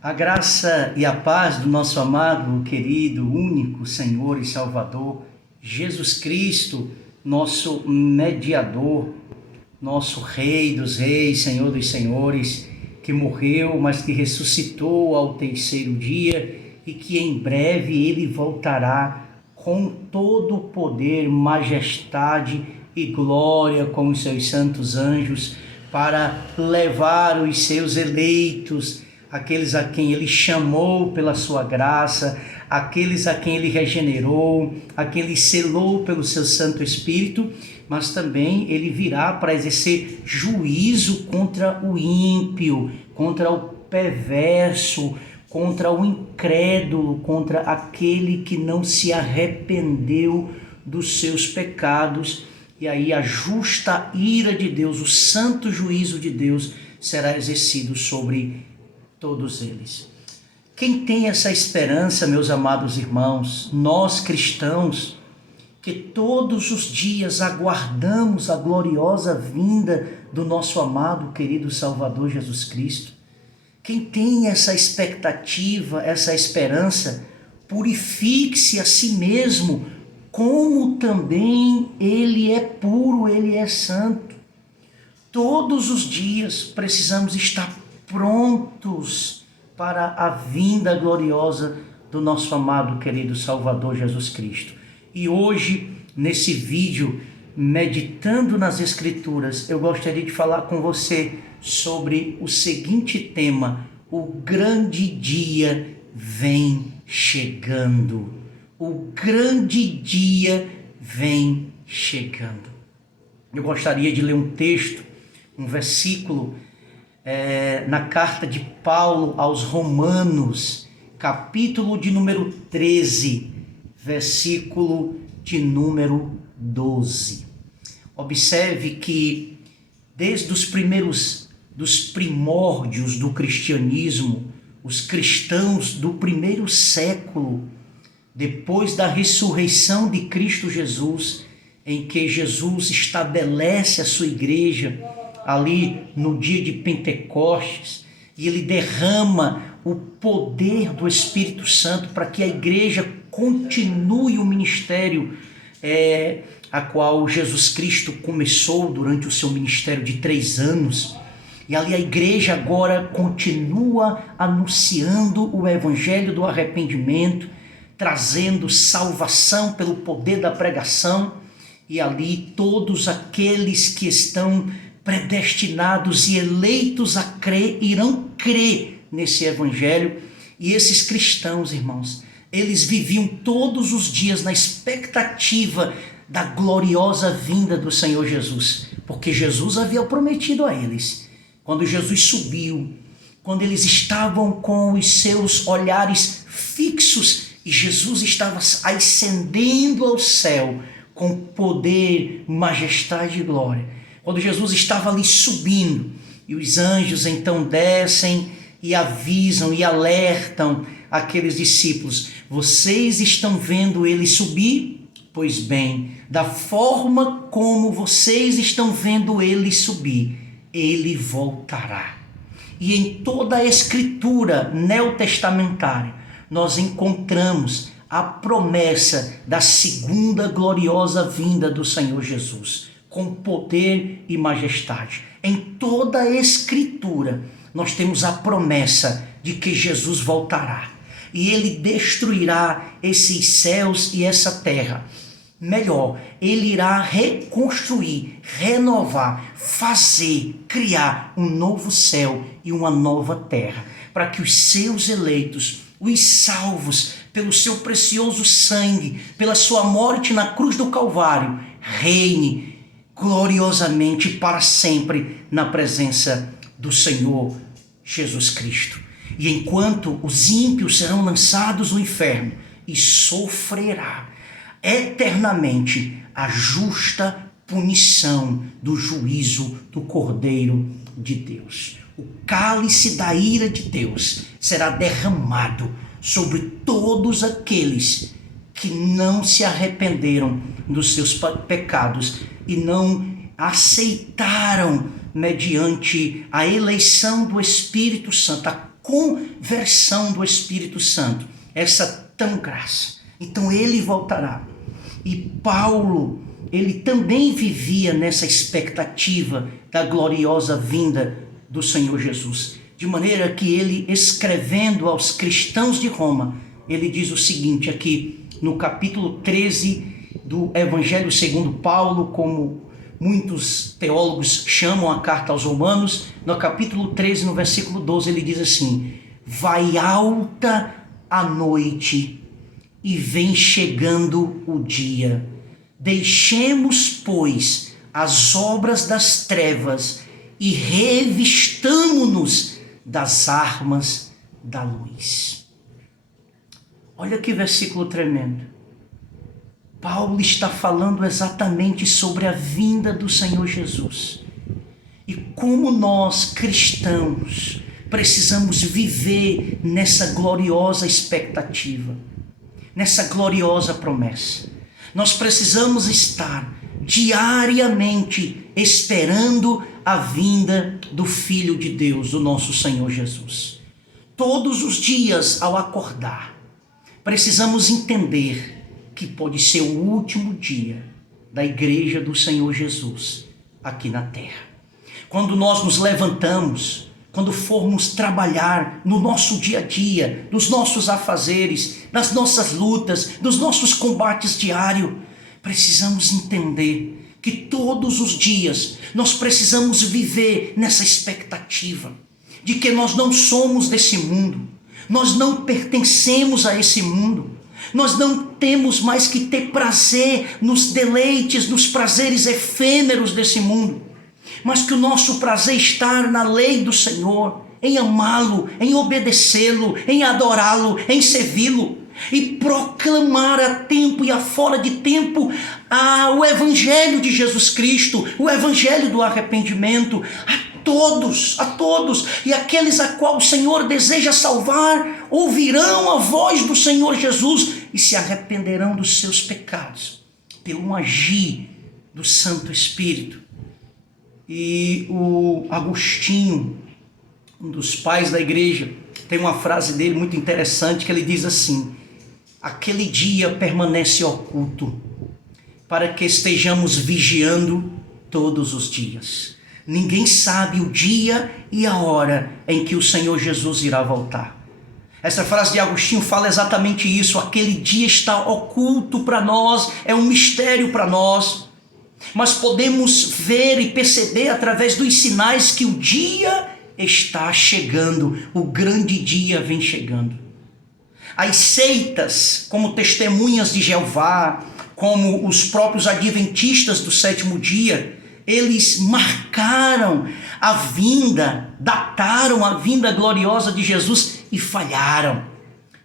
A graça e a paz do nosso amado, querido, único Senhor e Salvador, Jesus Cristo, nosso mediador, nosso Rei dos Reis, Senhor dos Senhores, que morreu, mas que ressuscitou ao terceiro dia e que em breve ele voltará com todo o poder, majestade e glória com os seus santos anjos para levar os seus eleitos, aqueles a quem ele chamou pela sua graça, aqueles a quem ele regenerou, a quem ele selou pelo seu Santo Espírito, mas também ele virá para exercer juízo contra o ímpio, contra o perverso, contra o incrédulo, contra aquele que não se arrependeu dos seus pecados. E aí a justa ira de Deus, o santo juízo de Deus será exercido sobre todos eles. Quem tem essa esperança, meus amados irmãos, nós cristãos, que todos os dias aguardamos a gloriosa vinda do nosso amado, querido Salvador Jesus Cristo, quem tem essa expectativa, essa esperança, purifique-se a si mesmo, como também ele é puro, ele é santo. Todos os dias precisamos estar prontos para a vinda gloriosa do nosso amado, querido Salvador Jesus Cristo. E hoje, nesse vídeo, meditando nas Escrituras, eu gostaria de falar com você sobre o seguinte tema: o grande dia vem chegando. O grande dia vem chegando. Eu gostaria de ler um texto, um versículo, na carta de Paulo aos Romanos, capítulo de número 13, versículo de número 12. Observe que desde os dos primórdios do cristianismo, os cristãos do primeiro século, depois da ressurreição de Cristo Jesus, em que Jesus estabelece a sua igreja ali no dia de Pentecostes, e ele derrama o poder do Espírito Santo para que a igreja continue o ministério a qual Jesus Cristo começou durante o seu ministério de 3 anos. E ali a igreja agora continua anunciando o evangelho do arrependimento, trazendo salvação pelo poder da pregação, e ali todos aqueles que estão predestinados e eleitos a crer, irão crer nesse evangelho. E esses cristãos, irmãos, eles viviam todos os dias na expectativa da gloriosa vinda do Senhor Jesus, porque Jesus havia prometido a eles. Quando Jesus subiu, quando eles estavam com os seus olhares fixos, e Jesus estava ascendendo ao céu com poder, majestade e glória. Quando Jesus estava ali subindo, e os anjos então descem e avisam e alertam aqueles discípulos: vocês estão vendo ele subir? Pois bem, da forma como vocês estão vendo ele subir, ele voltará. E em toda a escritura neotestamentária, nós encontramos a promessa da segunda gloriosa vinda do Senhor Jesus, com poder e majestade. Em toda a escritura, nós temos a promessa de que Jesus voltará. E ele destruirá esses céus e essa terra. Melhor, ele irá reconstruir, renovar, fazer, criar um novo céu e uma nova terra, para que os seus eleitos, os salvos pelo seu precioso sangue, pela sua morte na cruz do Calvário, reine gloriosamente para sempre na presença do Senhor Jesus Cristo. E enquanto os ímpios serão lançados no inferno e sofrerá eternamente a justa punição do juízo do Cordeiro de Deus. O cálice da ira de Deus será derramado sobre todos aqueles que não se arrependeram dos seus pecados e não aceitaram, mediante a eleição do Espírito Santo, a conversão do Espírito Santo, essa tão graça. Então ele voltará. E Paulo, ele também vivia nessa expectativa da gloriosa vinda do Senhor Jesus. De maneira que ele, escrevendo aos cristãos de Roma, ele diz o seguinte aqui no capítulo 13 do Evangelho segundo Paulo, como muitos teólogos chamam a carta aos Romanos, no capítulo 13, no versículo 12, ele diz assim: vai alta a noite e vem chegando o dia. Deixemos, pois, as obras das trevas e revistamo-nos das armas da luz. Olha que versículo tremendo. Paulo está falando exatamente sobre a vinda do Senhor Jesus. E como nós, cristãos, precisamos viver nessa gloriosa expectativa, nessa gloriosa promessa. Nós precisamos estar diariamente esperando a vinda do Filho de Deus, do nosso Senhor Jesus. Todos os dias, ao acordar, precisamos entender que pode ser o último dia da igreja do Senhor Jesus aqui na terra. Quando nós nos levantamos, quando formos trabalhar no nosso dia a dia, nos nossos afazeres, nas nossas lutas, nos nossos combates diários, precisamos entender que todos os dias nós precisamos viver nessa expectativa de que nós não somos desse mundo, nós não pertencemos a esse mundo, nós não temos mais que ter prazer nos deleites, nos prazeres efêmeros desse mundo, mas que o nosso prazer está na lei do Senhor, em amá-lo, em obedecê-lo, em adorá-lo, em servi-lo e proclamar a tempo e a fora de tempo o Evangelho de Jesus Cristo, o Evangelho do arrependimento a todos, e aqueles a qual o Senhor deseja salvar ouvirão a voz do Senhor Jesus e se arrependerão dos seus pecados pelo agir do Santo Espírito. E o Agostinho, um dos pais da igreja, tem uma frase dele muito interessante que ele diz assim: aquele dia permanece oculto para que estejamos vigiando todos os dias. Ninguém sabe o dia e a hora em que o Senhor Jesus irá voltar. Essa frase de Agostinho fala exatamente isso. Aquele dia está oculto para nós, é um mistério para nós. Mas podemos ver e perceber através dos sinais que o dia está chegando, o grande dia vem chegando. As seitas, como Testemunhas de Jeová, como os próprios adventistas do sétimo dia, eles marcaram a vinda, dataram a vinda gloriosa de Jesus e falharam.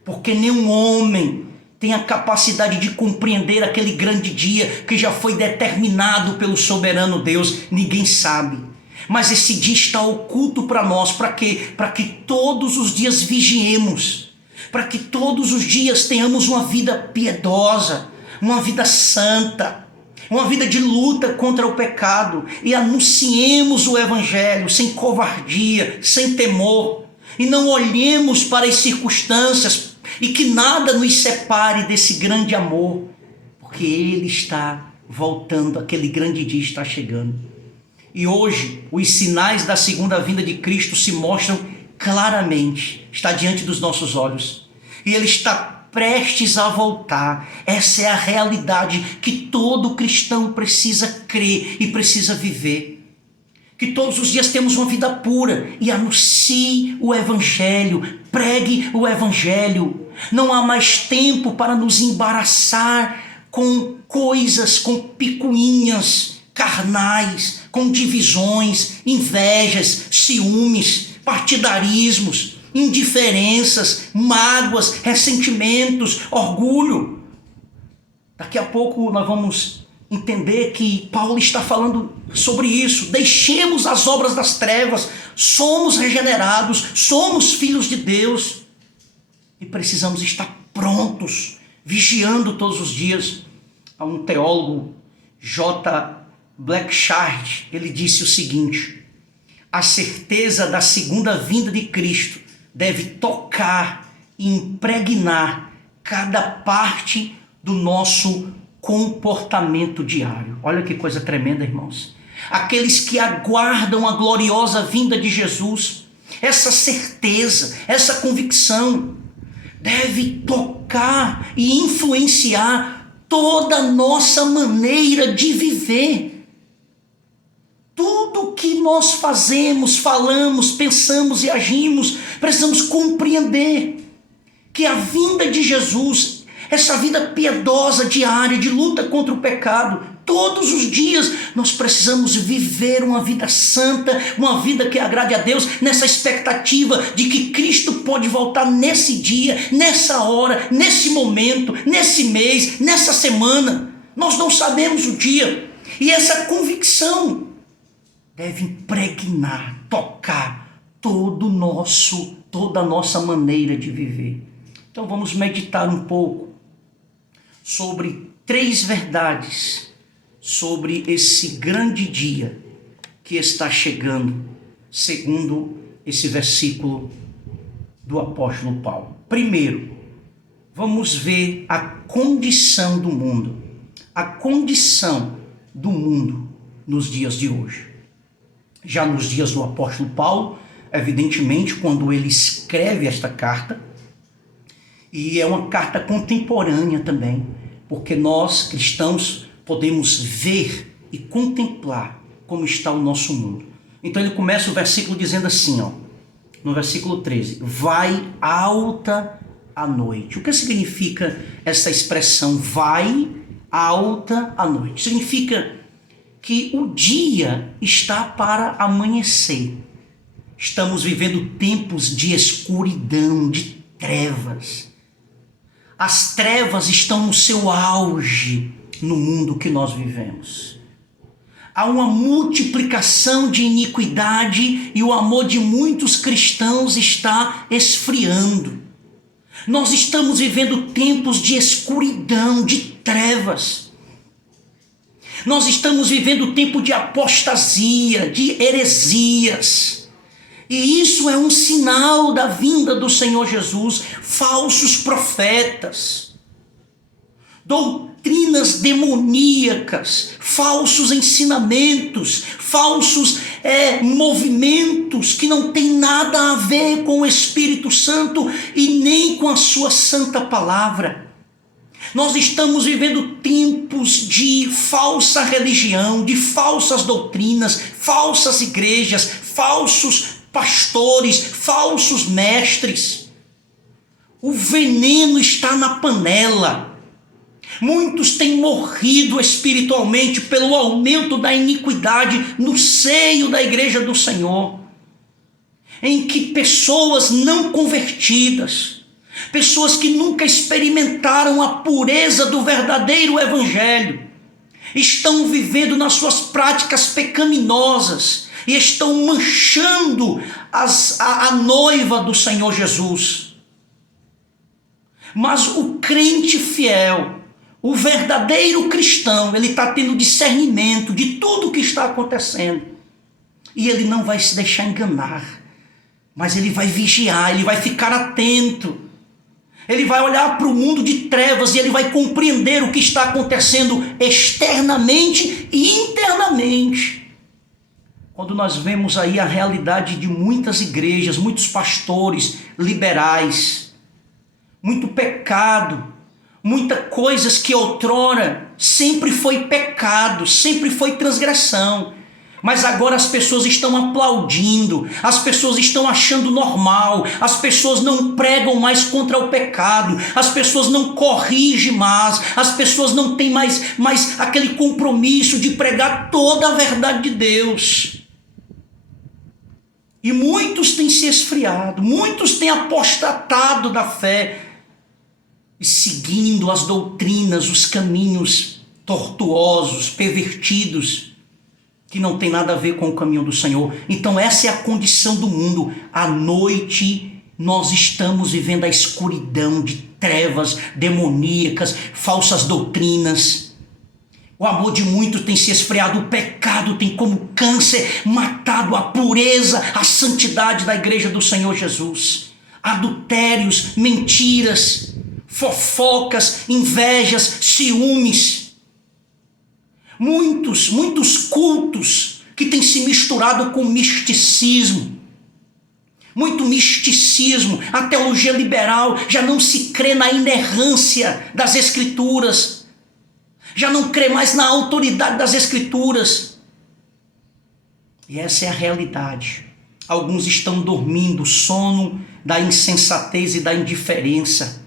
Porque nenhum homem tem a capacidade de compreender aquele grande dia que já foi determinado pelo soberano Deus. Ninguém sabe. Mas esse dia está oculto para nós. Para quê? Para que todos os dias vigiemos. Para que todos os dias tenhamos uma vida piedosa, uma vida santa, uma vida de luta contra o pecado, e anunciemos o Evangelho sem covardia, sem temor, e não olhemos para as circunstâncias, e que nada nos separe desse grande amor, porque Ele está voltando, aquele grande dia está chegando. E hoje, os sinais da segunda vinda de Cristo se mostram claramente, está diante dos nossos olhos, e Ele está prestes a voltar. Essa é a realidade que todo cristão precisa crer e precisa viver. Que todos os dias temos uma vida pura e anuncie o Evangelho, pregue o Evangelho. Não há mais tempo para nos embaraçar com coisas, com picuinhas carnais, com divisões, invejas, ciúmes, partidarismos, indiferenças, mágoas, ressentimentos, orgulho. Daqui a pouco nós vamos entender que Paulo está falando sobre isso. Deixemos as obras das trevas, somos regenerados, somos filhos de Deus e precisamos estar prontos, vigiando todos os dias. Há um teólogo, J. Blackshard, ele disse o seguinte: a certeza da segunda vinda de Cristo deve tocar e impregnar cada parte do nosso comportamento diário. Olha que coisa tremenda, irmãos. Aqueles que aguardam a gloriosa vinda de Jesus, essa certeza, essa convicção, deve tocar e influenciar toda a nossa maneira de viver. Tudo que nós fazemos, falamos, pensamos e agimos, precisamos compreender que a vinda de Jesus, essa vida piedosa diária de luta contra o pecado, todos os dias nós precisamos viver uma vida santa, uma vida que agrade a Deus, nessa expectativa de que Cristo pode voltar nesse dia, nessa hora, nesse momento, nesse mês, nessa semana. Nós não sabemos o dia. E essa convicção deve impregnar, tocar toda a nossa maneira de viver. Então vamos meditar um pouco sobre 3 verdades sobre esse grande dia que está chegando, segundo esse versículo do apóstolo Paulo. Primeiro, vamos ver a condição do mundo. A condição do mundo nos dias de hoje. Já nos dias do apóstolo Paulo, evidentemente, quando ele escreve esta carta, e é uma carta contemporânea também, porque nós, cristãos, podemos ver e contemplar como está o nosso mundo. Então ele começa o versículo dizendo assim, no versículo 13, vai alta a noite. O que significa essa expressão, vai alta a noite? Significa que o dia está para amanhecer. Estamos vivendo tempos de escuridão, de trevas. As trevas estão no seu auge no mundo que nós vivemos. Há uma multiplicação de iniquidade e o amor de muitos cristãos está esfriando. Nós estamos vivendo tempos de escuridão, de trevas. Nós estamos vivendo tempo de apostasia, de heresias. E isso é um sinal da vinda do Senhor Jesus. Falsos profetas, doutrinas demoníacas, falsos ensinamentos, falsos movimentos que não tem nada a ver com o Espírito Santo e nem com a sua santa palavra. Nós estamos vivendo tempos de falsa religião, de falsas doutrinas, falsas igrejas, falsos pastores, falsos mestres. O veneno está na panela. Muitos têm morrido espiritualmente pelo aumento da iniquidade no seio da igreja do Senhor, em que pessoas não convertidas, pessoas que nunca experimentaram a pureza do verdadeiro evangelho, estão vivendo nas suas práticas pecaminosas e estão manchando a noiva do Senhor Jesus. Mas o crente fiel, o verdadeiro cristão, ele está tendo discernimento de tudo o que está acontecendo. E ele não vai se deixar enganar, mas ele vai vigiar, ele vai ficar atento. Ele vai olhar para o mundo de trevas e ele vai compreender o que está acontecendo externamente e internamente. Quando nós vemos aí a realidade de muitas igrejas, muitos pastores liberais, muito pecado, muitas coisas que outrora sempre foi pecado, sempre foi transgressão. Mas agora as pessoas estão aplaudindo, as pessoas estão achando normal, as pessoas não pregam mais contra o pecado, as pessoas não corrigem mais, as pessoas não têm mais aquele compromisso de pregar toda a verdade de Deus. E muitos têm se esfriado, muitos têm apostatado da fé, e seguindo as doutrinas, os caminhos tortuosos, pervertidos, que não tem nada a ver com o caminho do Senhor. Então essa é a condição do mundo. À noite nós estamos vivendo a escuridão de trevas demoníacas, falsas doutrinas. O amor de muitos tem se esfriado, o pecado tem como câncer matado a pureza, a santidade da igreja do Senhor Jesus. adultérios, mentiras, fofocas, invejas, ciúmes. Muitos cultos que têm se misturado com misticismo. Muito misticismo, a teologia liberal, já não se crê na inerrância das Escrituras, já não crê mais na autoridade das Escrituras. E essa é a realidade. Alguns estão dormindo o sono da insensatez e da indiferença.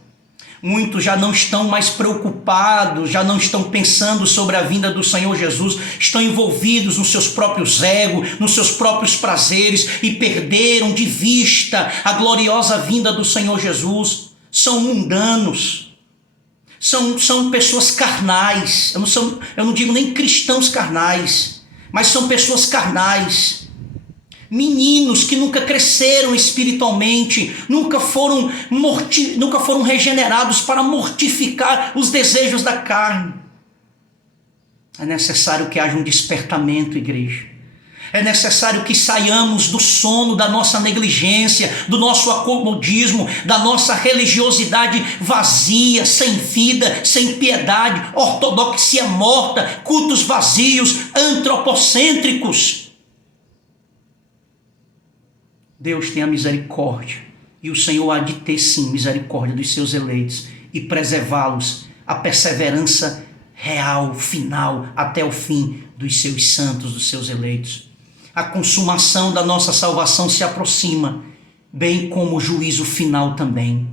Muitos já não estão mais preocupados, já não estão pensando sobre a vinda do Senhor Jesus, estão envolvidos nos seus próprios egos, nos seus próprios prazeres e perderam de vista a gloriosa vinda do Senhor Jesus. São mundanos, são pessoas carnais, eu não digo nem cristãos carnais, mas são pessoas carnais. Meninos que nunca cresceram espiritualmente, nunca foram regenerados para mortificar os desejos da carne. É necessário que haja um despertamento, igreja. É necessário que saiamos do sono da nossa negligência, do nosso acomodismo, da nossa religiosidade vazia, sem vida, sem piedade, ortodoxia morta, cultos vazios, antropocêntricos. Deus tem a misericórdia, e o Senhor há de ter sim misericórdia dos seus eleitos e preservá-los a perseverança real, final, até o fim dos seus santos, dos seus eleitos. A consumação da nossa salvação se aproxima, bem como o juízo final também.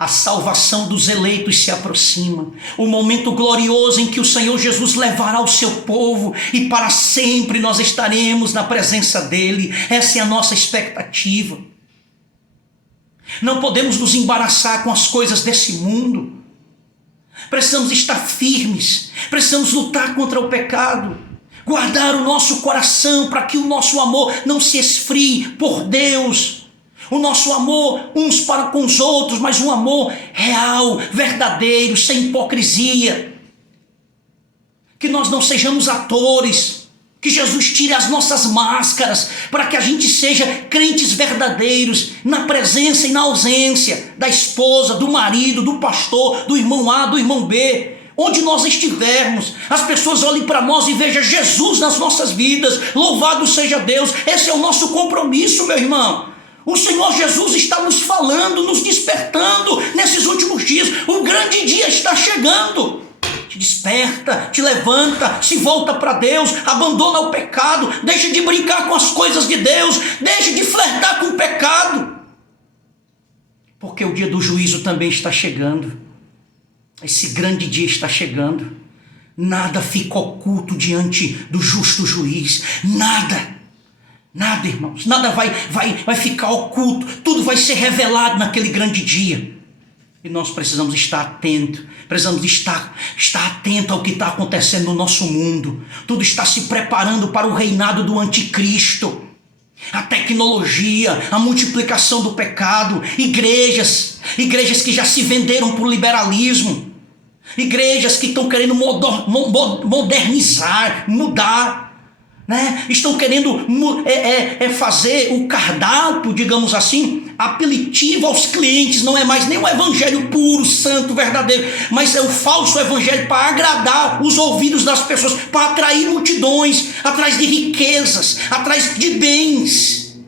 A salvação dos eleitos se aproxima, o momento glorioso em que o Senhor Jesus levará o seu povo e para sempre nós estaremos na presença dele. Essa é a nossa expectativa. Não podemos nos embaraçar com as coisas desse mundo. Precisamos estar firmes, precisamos lutar contra o pecado, guardar o nosso coração para que o nosso amor não se esfrie por Deus. O nosso amor uns para com os outros, mas um amor real, verdadeiro, sem hipocrisia. Que nós não sejamos atores, que Jesus tire as nossas máscaras, para que a gente seja crentes verdadeiros, na presença e na ausência da esposa, do marido, do pastor, do irmão A, do irmão B. Onde nós estivermos, as pessoas olhem para nós e vejam Jesus nas nossas vidas. Louvado seja Deus, esse é o nosso compromisso, meu irmão. O Senhor Jesus está nos falando, nos despertando nesses últimos dias. O grande dia está chegando. Te desperta, te levanta, se volta para Deus, abandona o pecado, deixa de brincar com as coisas de Deus, deixa de flertar com o pecado. Porque o dia do juízo também está chegando. Esse grande dia está chegando. Nada fica oculto diante do justo juiz. Nada, irmãos, nada vai ficar oculto, tudo vai ser revelado naquele grande dia. E nós precisamos estar atentos, precisamos estar atento ao que está acontecendo no nosso mundo. Tudo está se preparando para o reinado do anticristo. A tecnologia, a multiplicação do pecado, igrejas que já se venderam por liberalismo, igrejas que estão querendo modernizar, mudar. Né? Estão querendo fazer o cardápio, digamos assim, apelativo aos clientes. Não é mais nem o evangelho puro, santo, verdadeiro, mas é o falso evangelho para agradar os ouvidos das pessoas, para atrair multidões, atrás de riquezas, atrás de bens.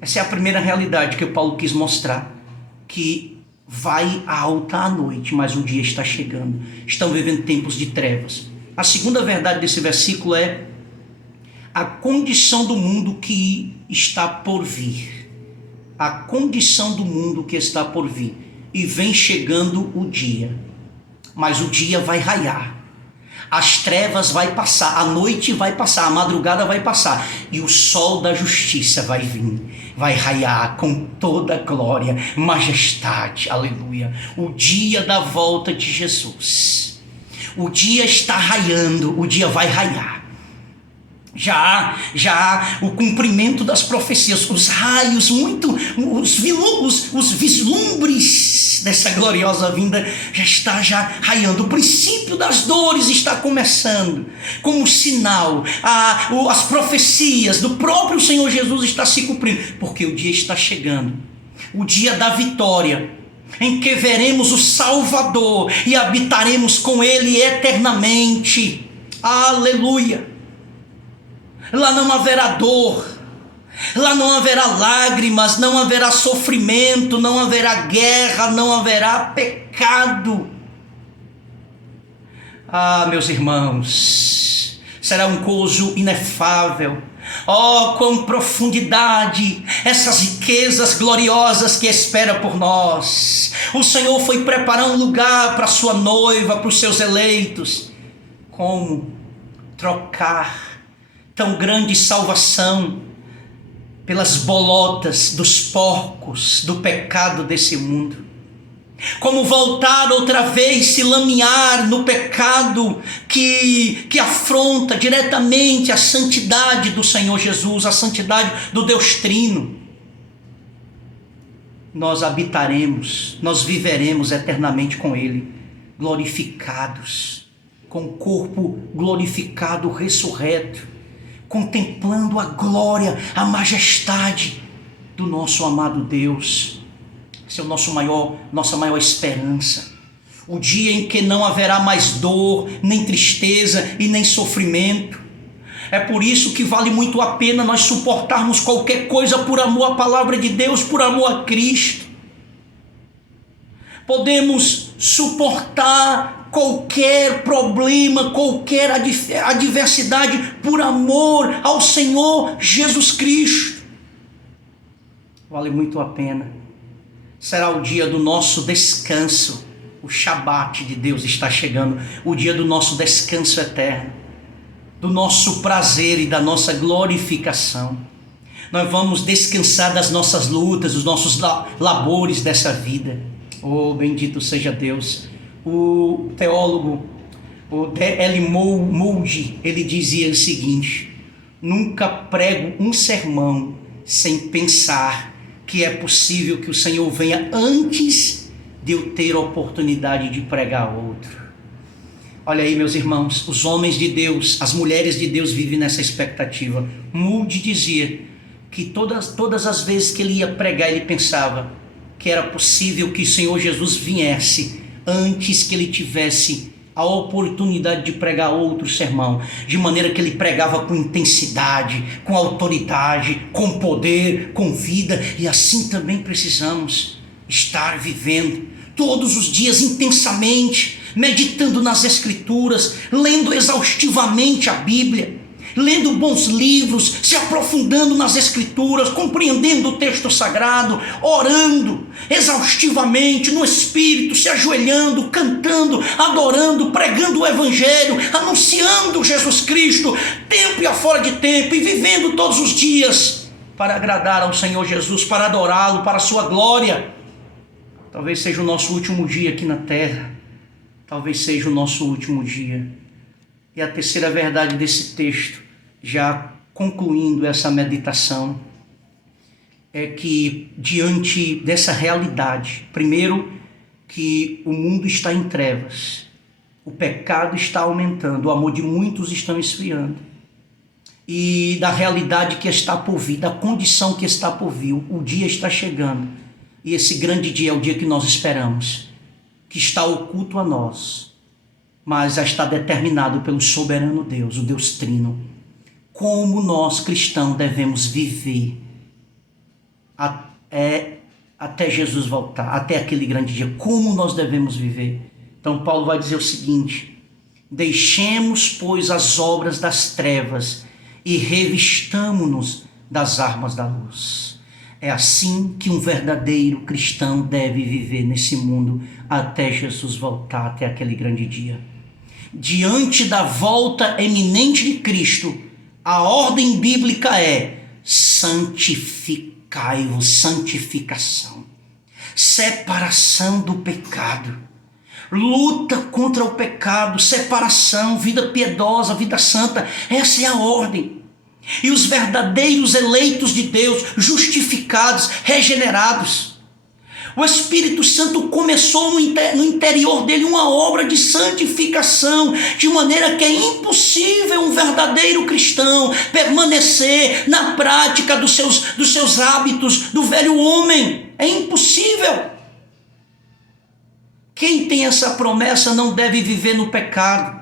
Essa é a primeira realidade que o Paulo quis mostrar, que vai alta a noite, mas o dia está chegando. Estão vivendo tempos de trevas. A segunda verdade desse versículo é a condição do mundo que está por vir. A condição do mundo que está por vir. E vem chegando o dia. Mas o dia vai raiar. As trevas vai passar. A noite vai passar. A madrugada vai passar. E o sol da justiça vai vir. Vai raiar com toda glória, majestade. Aleluia. O dia da volta de Jesus. O dia está raiando. O dia vai raiar. Já há o cumprimento das profecias, os raios, os vislumbres dessa gloriosa vinda já está raiando. O princípio das dores está começando, como sinal. As profecias do próprio Senhor Jesus estão se cumprindo, porque o dia está chegando. o dia da vitória, em que veremos o Salvador e habitaremos com Ele eternamente. Aleluia! Lá não haverá dor, lá não haverá lágrimas, não haverá sofrimento, não haverá guerra, não haverá pecado. Ah, meus irmãos, será um gozo inefável. Oh, com profundidade essas riquezas gloriosas que espera por nós. O Senhor foi preparar um lugar para a sua noiva, para os seus eleitos. Como trocar tão grande salvação pelas bolotas dos porcos do pecado desse mundo? Como voltar outra vez, se lamear no pecado que afronta diretamente a santidade do Senhor Jesus, a santidade do Deus Trino? Nós habitaremos, nós viveremos eternamente com Ele, glorificados, com o corpo glorificado, ressurreto, contemplando a glória, a majestade do nosso amado Deus. Esse é nossa maior esperança. O dia em que não haverá mais dor, nem tristeza e nem sofrimento. É por isso que vale muito a pena nós suportarmos qualquer coisa por amor à palavra de Deus, por amor a Cristo. Podemos suportar qualquer problema, qualquer adversidade por amor ao Senhor Jesus Cristo. Vale muito a pena. Será o dia do nosso descanso. O Shabat de Deus está chegando. O dia do nosso descanso eterno. Do nosso prazer e da nossa glorificação. Nós vamos descansar das nossas lutas, dos nossos labores dessa vida. Oh, bendito seja Deus. O teólogo L. Moody, ele dizia o seguinte: nunca prego um sermão sem pensar que é possível que o Senhor venha antes de eu ter a oportunidade de pregar outro. Olha aí, meus irmãos, os homens de Deus, as mulheres de Deus vivem nessa expectativa. Moody dizia que todas as vezes que ele ia pregar, ele pensava que era possível que o Senhor Jesus viesse antes que ele tivesse a oportunidade de pregar outro sermão, de maneira que ele pregava com intensidade, com autoridade, com poder, com vida, e assim também precisamos estar vivendo todos os dias intensamente, meditando nas Escrituras, lendo exaustivamente a Bíblia, lendo bons livros, se aprofundando nas Escrituras, compreendendo o texto sagrado, orando exaustivamente no Espírito, se ajoelhando, cantando, adorando, pregando o Evangelho, anunciando Jesus Cristo, tempo e afora de tempo, e vivendo todos os dias para agradar ao Senhor Jesus, para adorá-lo, para a sua glória. Talvez seja o nosso último dia aqui na terra, talvez seja o nosso último dia. E a terceira verdade desse texto, já concluindo essa meditação, é que diante dessa realidade, primeiro, que o mundo está em trevas, o pecado está aumentando, o amor de muitos está esfriando, e da realidade que está por vir, da condição que está por vir, o dia está chegando, e esse grande dia é o dia que nós esperamos, que está oculto a nós, mas já está determinado pelo soberano Deus, o Deus Trino. Como nós cristãos devemos viver até Jesus voltar, até aquele grande dia. Como nós devemos viver? Então Paulo vai dizer o seguinte: deixemos, pois, as obras das trevas e revistamo-nos das armas da luz. É assim que um verdadeiro cristão deve viver nesse mundo até Jesus voltar, até aquele grande dia. Diante da volta eminente de Cristo, a ordem bíblica é: santificai-vos, santificação, separação do pecado, luta contra o pecado, separação, vida piedosa, vida santa. Essa é a ordem. E os verdadeiros eleitos de Deus, justificados, regenerados, O Espírito Santo começou no interior dele uma obra de santificação, de maneira que é impossível um verdadeiro cristão permanecer na prática dos seus hábitos do velho homem. É impossível. Quem tem essa promessa não deve viver no pecado.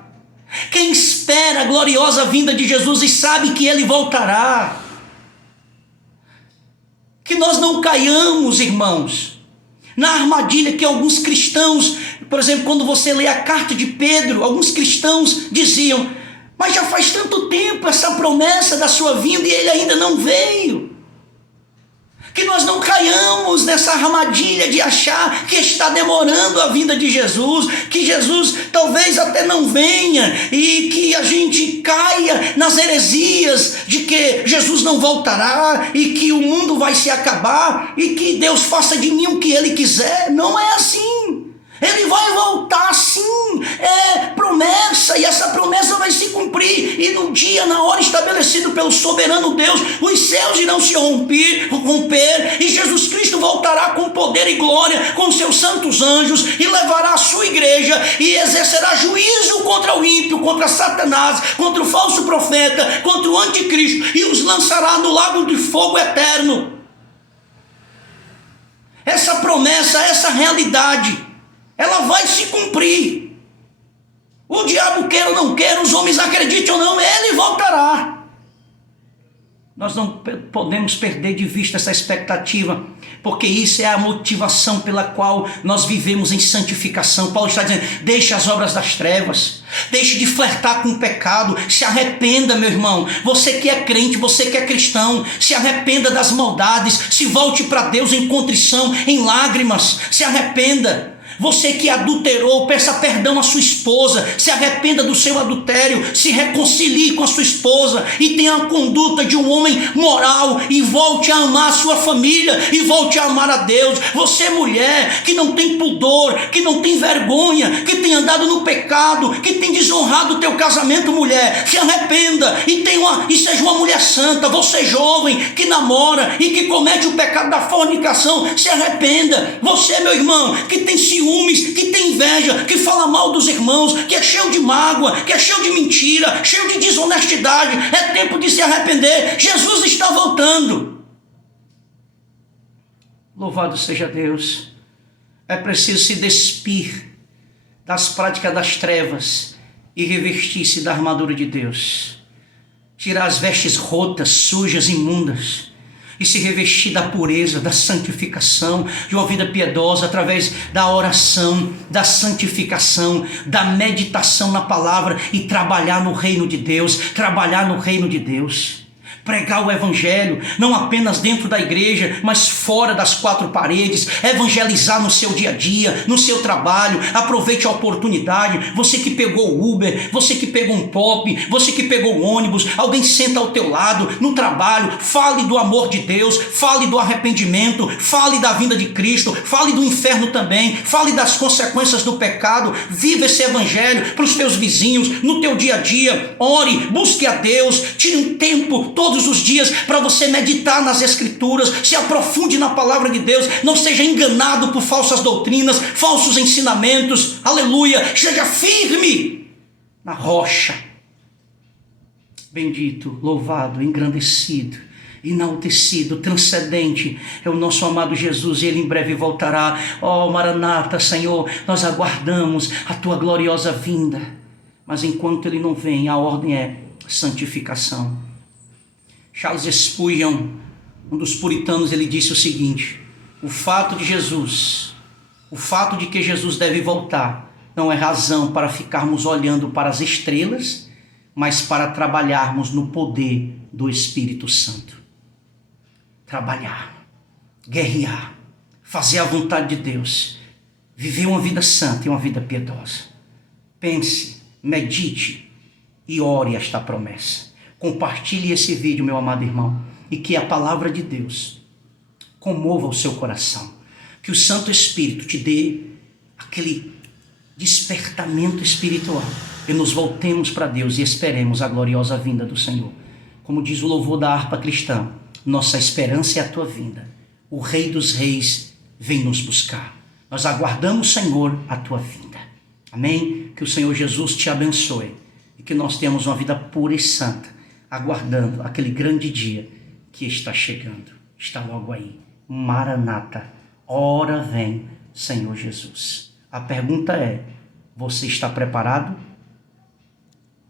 Quem espera a gloriosa vinda de Jesus e sabe que ele voltará. Que nós não caiamos, irmãos, na armadilha que alguns cristãos, por exemplo, quando você lê a carta de Pedro, alguns cristãos diziam: mas já faz tanto tempo essa promessa da sua vinda e ele ainda não veio. Que nós não caiamos nessa armadilha de achar que está demorando a vinda de Jesus, que Jesus talvez até não venha, e que a gente caia nas heresias de que Jesus não voltará e que o mundo vai se acabar e que Deus faça de mim o que Ele quiser. Não é assim. Ele vai voltar sim, é promessa, e essa promessa vai se cumprir, e no dia, na hora estabelecido pelo soberano Deus, os céus irão se romper, e Jesus Cristo voltará com poder e glória, com seus santos anjos, e levará a sua igreja, e exercerá juízo contra o ímpio, contra Satanás, contra o falso profeta, contra o anticristo, e os lançará no lago de fogo eterno. Essa promessa, essa realidade, ela vai se cumprir. O diabo quer ou não quer, os homens acreditem ou não, ele voltará. Nós não podemos perder de vista essa expectativa, porque isso é a motivação pela qual nós vivemos em santificação. Paulo está dizendo: deixe as obras das trevas, deixe de flertar com o pecado, se arrependa, meu irmão. Você que é crente, você que é cristão, se arrependa das maldades, se volte para Deus em contrição, em lágrimas, se arrependa. Você que adulterou, peça perdão à sua esposa, se arrependa do seu adultério, se reconcilie com a sua esposa e tenha a conduta de um homem moral e volte a amar a sua família e volte a amar a Deus. Você, mulher, que não tem pudor, que não tem vergonha, que tem andado no pecado, que tem desonrado o teu casamento, mulher, se arrependa e seja uma mulher santa. Você, jovem, que namora e que comete o pecado da fornicação, se arrependa. Você, meu irmão, que tem ciúmes, que tem inveja, que fala mal dos irmãos, que é cheio de mágoa, que é cheio de mentira, cheio de desonestidade, é tempo de se arrepender. Jesus está voltando. Louvado seja Deus. É preciso se despir das práticas das trevas e revestir-se da armadura de Deus. Tirar as vestes rotas, sujas, imundas, e se revestir da pureza, da santificação, de uma vida piedosa, através da oração, da santificação, da meditação na palavra, e trabalhar no reino de Deus, pregar o evangelho, não apenas dentro da igreja, mas fora das quatro paredes, evangelizar no seu dia a dia, no seu trabalho. Aproveite a oportunidade. Você que pegou o Uber, você que pegou um pop, você que pegou o ônibus, alguém senta ao teu lado, no trabalho, fale do amor de Deus, fale do arrependimento, fale da vinda de Cristo, fale do inferno também, fale das consequências do pecado. Viva esse evangelho para os teus vizinhos, no teu dia a dia. Ore, busque a Deus, tire um tempo todos os dias para você meditar nas Escrituras, se aprofunde na palavra de Deus, não seja enganado por falsas doutrinas, falsos ensinamentos. Aleluia, seja firme na rocha. Bendito, louvado, engrandecido, enaltecido, transcendente é o nosso amado Jesus, e Ele em breve voltará. Oh, Maranata, Senhor, nós aguardamos a Tua gloriosa vinda, mas enquanto Ele não vem, a ordem é santificação. Charles Spurgeon, um dos puritanos, ele disse o seguinte: o fato de que Jesus deve voltar não é razão para ficarmos olhando para as estrelas, mas para trabalharmos no poder do Espírito Santo. Trabalhar, guerrear, fazer a vontade de Deus, viver uma vida santa e uma vida piedosa. Pense, medite e ore esta promessa. Compartilhe esse vídeo, meu amado irmão, e que a palavra de Deus comova o seu coração. Que o Santo Espírito te dê aquele despertamento espiritual e nos voltemos para Deus e esperemos a gloriosa vinda do Senhor. Como diz o louvor da harpa cristã, nossa esperança é a tua vinda. O Rei dos Reis vem nos buscar. Nós aguardamos, Senhor, a tua vinda. Amém? Que o Senhor Jesus te abençoe e que nós tenhamos uma vida pura e santa, aguardando aquele grande dia que está chegando. Está logo aí. Maranata. Ora vem, Senhor Jesus. A pergunta é: você está preparado?